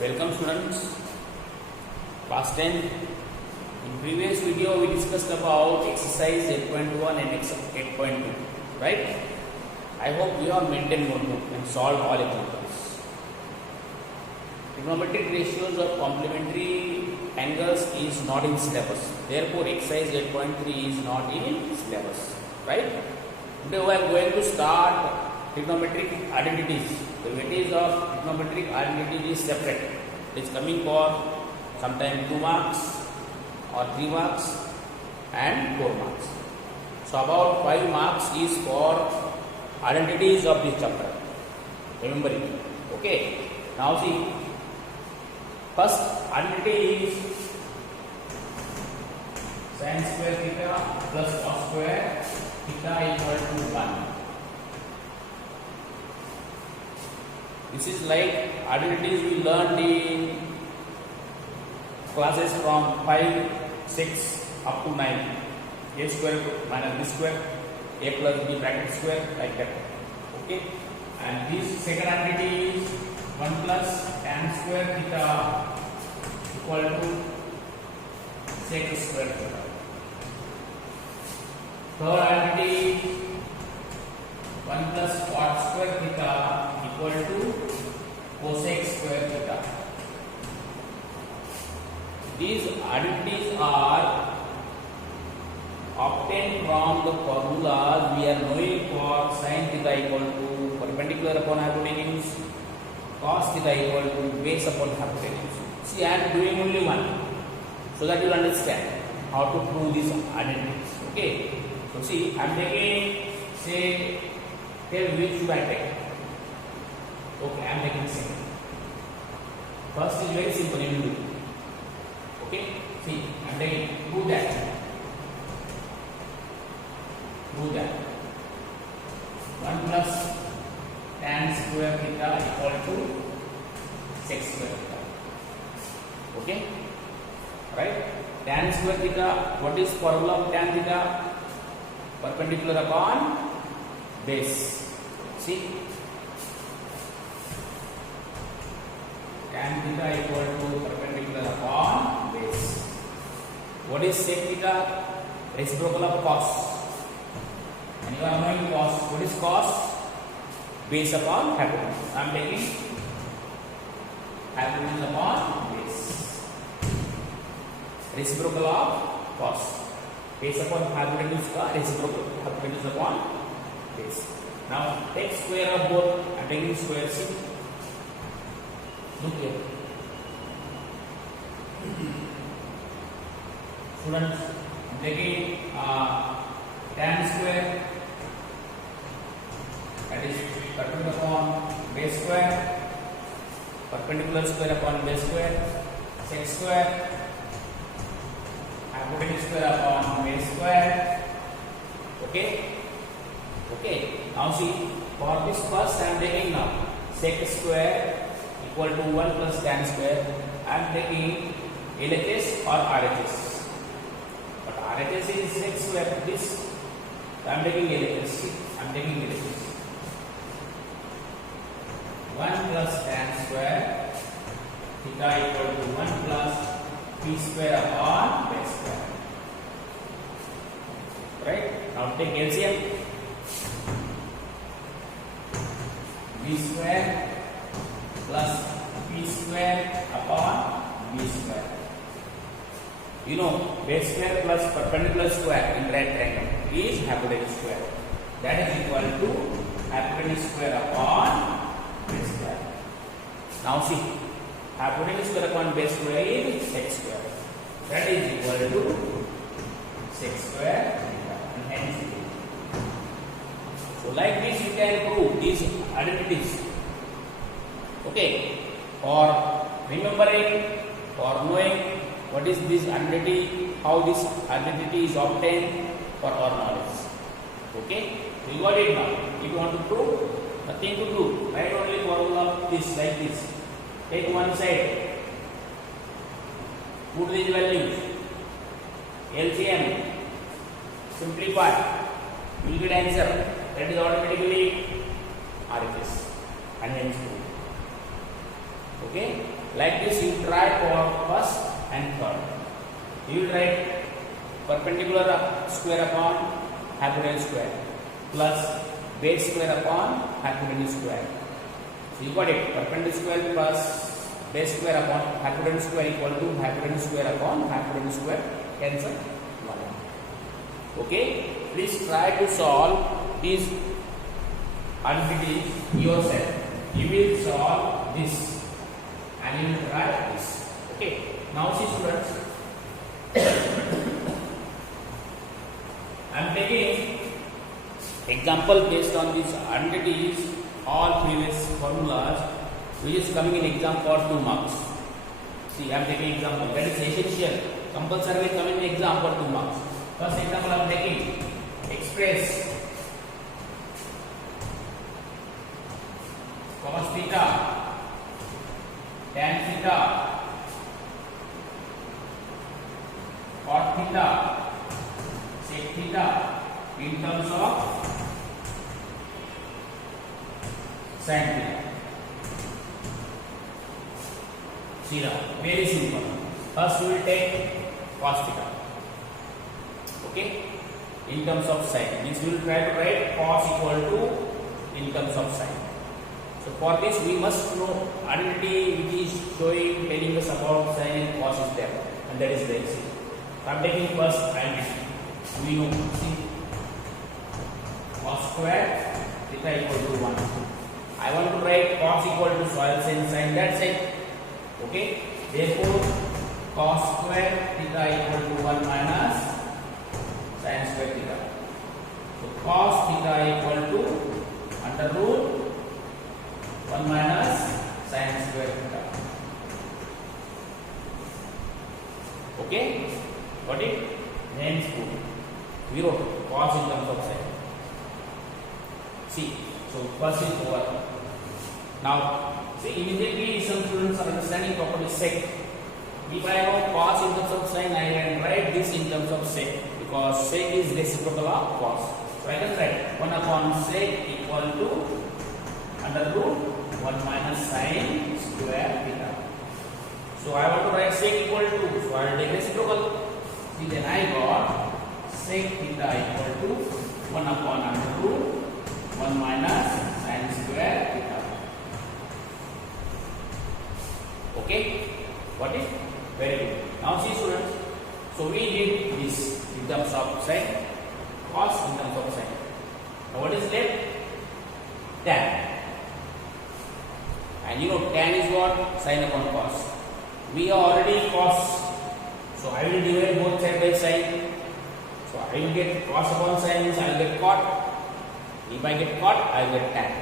Welcome students, class 10. In previous video we discussed about exercise 8.1 and 8.2, right? I hope you have maintained notebook and solved all examples. Trigonometric ratios of complementary angles is not in syllabus. Therefore exercise 8.3 is not in syllabus, right? Today we are going to start trigonometric identities. The weightage of trigonometric identities is separate. It is coming for sometimes 2 marks or 3 marks and 4 marks. So about 5 marks is for identities of this chapter. Remember it. Okay. Now see, first identity is sin square theta plus cos square theta equal to 1. This is like identities we learned in classes from 5, 6 up to 9. A square minus b square, a plus b bracket square, like that. Okay. And this second identity is 1 plus tan square theta equal to sec square theta. Third identity is 1 plus cot square theta equal to cosec square theta. These identities are obtained from the formulas we are knowing for sin theta equal to perpendicular upon hypotenuse, cos theta equal to base upon hypotenuse. See, I am doing only one so that you will understand how to prove these identities. Okay. So see, I am taking, say, tell which should I take. Okay, I am taking second. First is very simple, you will do. Okay, see, I am taking, do that. 1 plus tan square theta equal to sec square theta. Okay, right? Tan square theta, what is formula of tan theta? Perpendicular upon base. See, tan theta equal to perpendicular upon base. What is sec theta? Reciprocal of cos. And you are knowing cos. What is cos? Base upon hypotenuse. I am taking hypotenuse upon base. Reciprocal of cos. Base upon hypotenuse ka reciprocal. Hypotenuse upon base. Now take square of both. I am taking square. See. Look here. Students, I am taking tan square, that is perpendicular upon base square, perpendicular square upon base square, sec square, hypotenuse square upon base square. Okay. Okay. Now see, for this first I am taking now sec square equal to 1 plus tan square. I am taking LHS or RHS. But RHS is sec square. This I am taking LHS. I am taking LHS. 1 plus tan square theta equal to 1 plus p square upon base square. Right? Now take LCM. B square plus p square upon b square. You know, base square plus perpendicular square in right triangle is hypotenuse square. That is equal to hypotenuse square upon base square. Now see, hypotenuse square upon base square is sec square. That is equal to sec square and hence. So like this you can prove these identities. Okay. For remembering, for knowing what is this identity, how this identity is obtained for our knowledge. Okay. We got it now. If you want to prove, nothing to do. Write only formula this like this. Take one side. Put these values. LCM. Simplify. You will get answer. That is automatically RHS and hence. Okay. Like this you try for first and third. You will write perpendicular square upon hypotenuse square plus base square upon hypotenuse square. So you got it. Perpendicular square plus base square upon hypotenuse square equal to hypotenuse square upon hypotenuse square. Cancel 1. Okay. Please try to solve these identities yourself. You will solve this and you will try this. Okay. Now see students, I am taking example based on these identities, all previous formulas, which is coming in exam for 2 marks. See, I am taking example that is essential, compulsory coming in exam for 2 marks. First example I am taking, express cos theta, tan theta, cot theta, sec theta in terms of sin theta. See now, very simple. First we will take cos theta. Okay, in terms of sin, means we will try to write cos equal to in terms of sin. So for this we must know identity which is showing, telling us about sin and cos is there, and that is very simple. So I am taking first identity. We know, see, cos square theta equal to 1. I want to write cos equal to soil sin sin, that's it. Okay, therefore cos square theta equal to 1 minus sin square theta. So cos theta equal to under root 1 minus sin square theta. Okay, got it? Hence we wrote cos in terms of sin. See, so first is over. Now, see, immediately some students are understanding properly sec. If I know cos in terms of sin, I can write this in terms of sec, because sec is reciprocal of cos. So I can write 1 upon sec equal to under root 1 minus sin square theta. So I want to write sec equal to, so I will take reciprocal. See, then I got sec theta equal to 1 upon under root 1 minus sin square theta. Okay, got it? Very good. Now see students, so we did this in terms of sin, cos in terms of sin. Now what is left? Tan. And you know tan is what? Sin upon cos. We are already cos, so I will divide both sides by sin. So I will get cos upon sin, means I will get cot. If I get cot, I will get tan.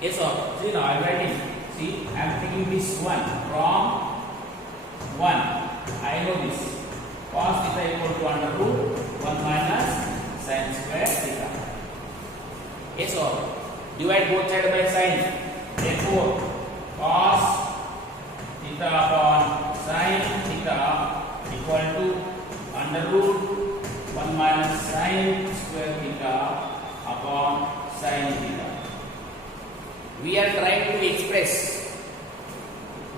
Yes or no? See now I am writing. See, I am taking this one from 1. I know this. Cos theta equal to under root 1 minus sin square theta. Yes or no? Divide both sides by sin. Therefore, cos theta upon sin theta equal to under root 1 minus sin square theta upon sin theta. We are trying to express.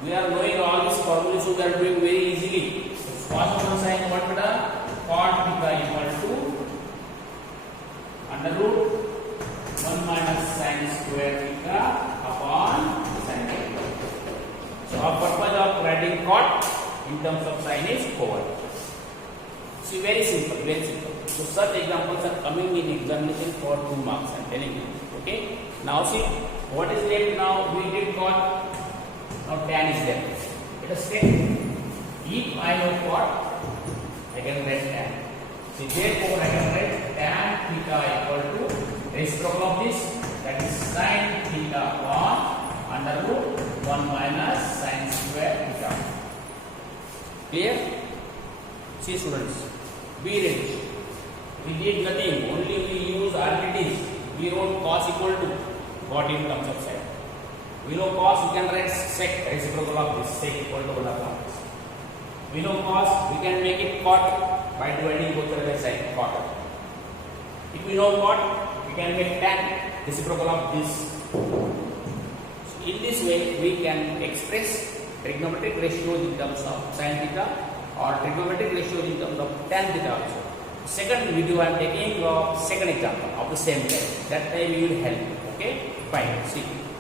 We are knowing all these formulas, so we are doing very easily. So cos upon sin, what beta? Cot theta equal to under root 1 minus sin square theta upon sin theta. So our purpose of writing cot in terms of sin is over. See, very simple, very simple. So such examples are coming in examination for 2 marks, I am telling you. Okay. Now see, what is left now? We did cot. Now tan is left. Let us take. If I know cot, I can write tan. See, therefore I can write tan theta equal to reciprocal of this, that is sin theta upon under root 1 minus sin square theta. Clear? See students, we read. We did nothing, only we use RTTs. We wrote cos equal to what in terms of sin. We know cos, we can write sec, reciprocal of this, sec equal to 1 upon this. We know cos, we can make it cot by dividing both sides by sin, cot. If we know cot, we can make tan, reciprocal of this. So in this way, we can express trigonometric ratios in terms of sin theta or trigonometric ratios in terms of tan theta also. Second video I am taking second example of the same type. That time you will help. Okay, fine. See.